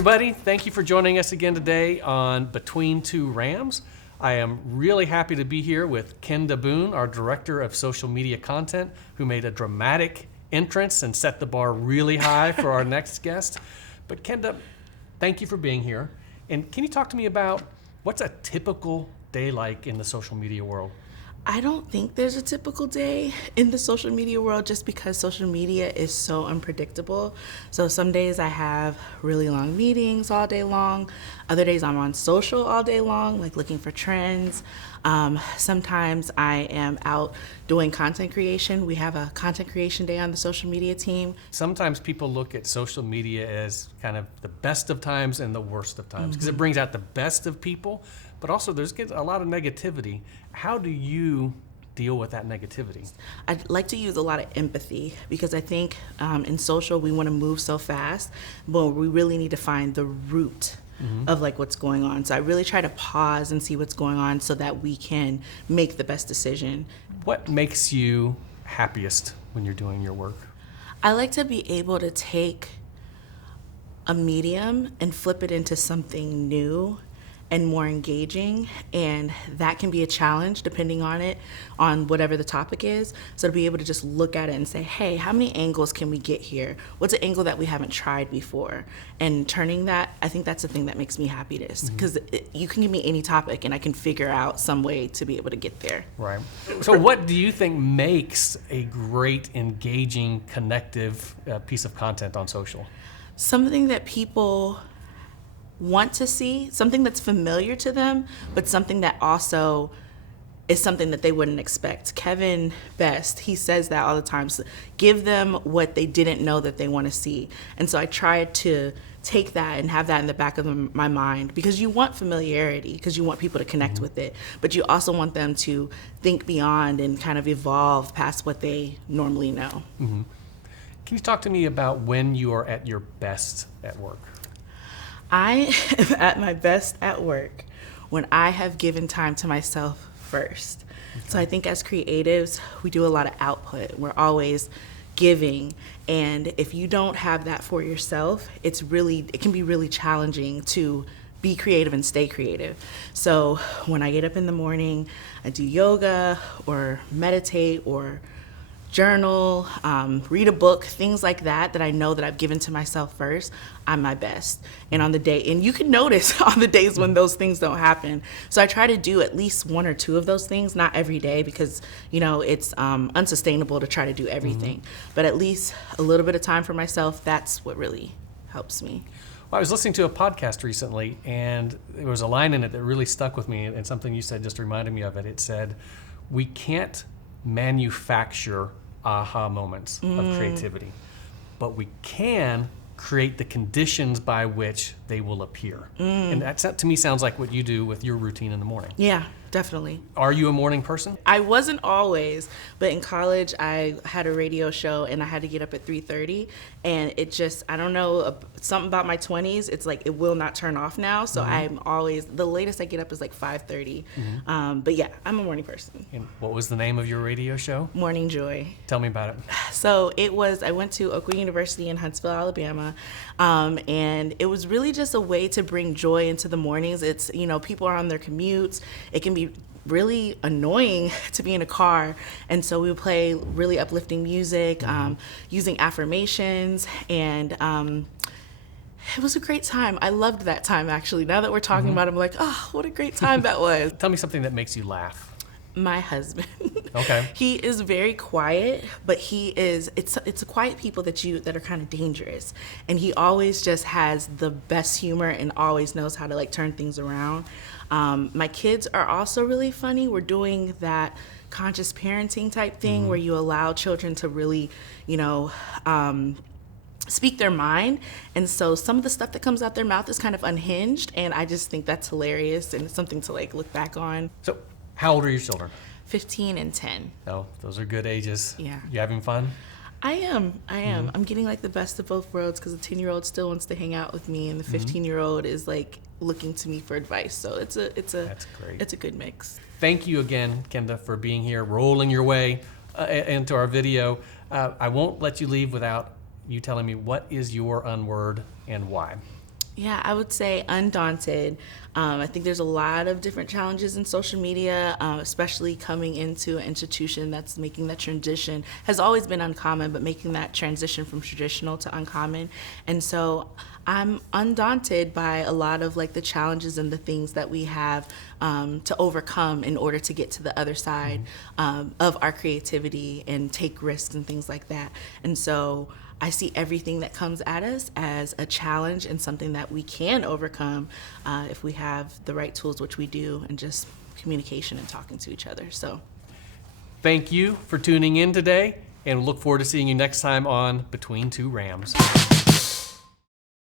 everybody. Thank you for joining us again today on Between Two Rams. I am really happy to be here with Kenda Boone, our Director of Social Media Content, who made a dramatic entrance and set the bar really high for our next guest. But Kenda, thank you for being here. And can you talk to me about what's a typical day like in the social media world? I don't think there's a typical day in the social media world just because social media is so unpredictable. So some days I have really long meetings all day long. Other days I'm on social all day long, like looking for trends. Sometimes I am out doing content creation. We have a content creation day on the social media team. Sometimes people look at social media as kind of the best of times and the worst of times because it brings out the best of people, but also there's a lot of negativity. How do you deal with that negativity? I'd like to use a lot of empathy because I think in social we want to move so fast, but we really need to find the root of like what's going on. So I really try to pause and see what's going on so that we can make the best decision. What makes you happiest when you're doing your work? I like to be able to take a medium and flip it into something new and more engaging, and that can be a challenge depending on whatever the topic is. So to be able to just look at it and say, hey, how many angles can we get here? What's an angle that we haven't tried before? And turning that, I think that's the thing that makes me happiest, because you can give me any topic and I can figure out some way to be able to get there. Right. So what do you think makes a great, engaging, connective piece of content on social? Something that people want to see, something that's familiar to them, but something that also is something that they wouldn't expect. Kevin Best, he says that all the time. So give them what they didn't know that they want to see. And so I try to take that and have that in the back of my mind, because you want familiarity, because you want people to connect with it, but you also want them to think beyond and kind of evolve past what they normally know. Can you talk to me about when you are at your best at work? I am at my best at work when I have given time to myself first. Okay. So I think as creatives, we do a lot of output. We're always giving. And if you don't have that for yourself, it can be really challenging to be creative and stay creative. So when I get up in the morning, I do yoga or meditate or journal, read a book, things like that I know that I've given to myself first, I'm my best. And on the day, and you can notice on the days when those things don't happen. So I try to do at least one or two of those things, not every day, because it's unsustainable to try to do everything. But at least a little bit of time for myself, that's what really helps me. Well, I was listening to a podcast recently, and there was a line in it that really stuck with me, and something you said just reminded me of it. It said, we can't manufacture aha moments of creativity, but we can create the conditions by which they will appear. And that to me sounds like what you do with your routine in the morning. Yeah, definitely. Are you a morning person? I wasn't always, but in college I had a radio show and I had to get up at 3:30, and it just, I don't know, something about my 20s, it's like it will not turn off now. So I'm always, the latest I get up is like 5:30. But yeah, I'm a morning person. And what was the name of your radio show? Morning Joy. Tell me about it. So I went to Oakwood University in Huntsville, Alabama, and it was really just a way to bring joy into the mornings. It's, people are on their commutes. It can be really annoying to be in a car, and so we would play really uplifting music, using affirmations, and it was a great time. I loved that time, actually. Now that we're talking about it, I'm like, oh, what a great time that was. Tell me something that makes you laugh. My husband. Okay. He is very quiet, but it's a quiet people that are kind of dangerous. And he always just has the best humor and always knows how to like turn things around. My kids are also really funny. We're doing that conscious parenting type thing where you allow children to really, speak their mind. And so some of the stuff that comes out their mouth is kind of unhinged. And I just think that's hilarious and it's something to like look back on. So how old are your children? 15 and 10. Oh, those are good ages. Yeah. You having fun? I am. I'm getting like the best of both worlds, because the 10-year-old still wants to hang out with me, and the 15-year-old is like looking to me for advice. So it's a That's great. It's a good mix. Thank you again, Kenda, for being here, rolling your way into our video. I won't let you leave without you telling me what is your unword and why. Yeah, I would say undaunted. I think there's a lot of different challenges in social media, especially coming into an institution that's making that transition. Has always been uncommon, but making that transition from traditional to uncommon. And so I'm undaunted by a lot of like the challenges and the things that we have to overcome in order to get to the other side of our creativity and take risks and things like that. And so I see everything that comes at us as a challenge and something that we can overcome if we have the right tools, which we do, and just communication and talking to each other. So Thank you for tuning in today, and we look forward to seeing you next time on Between Two Rams.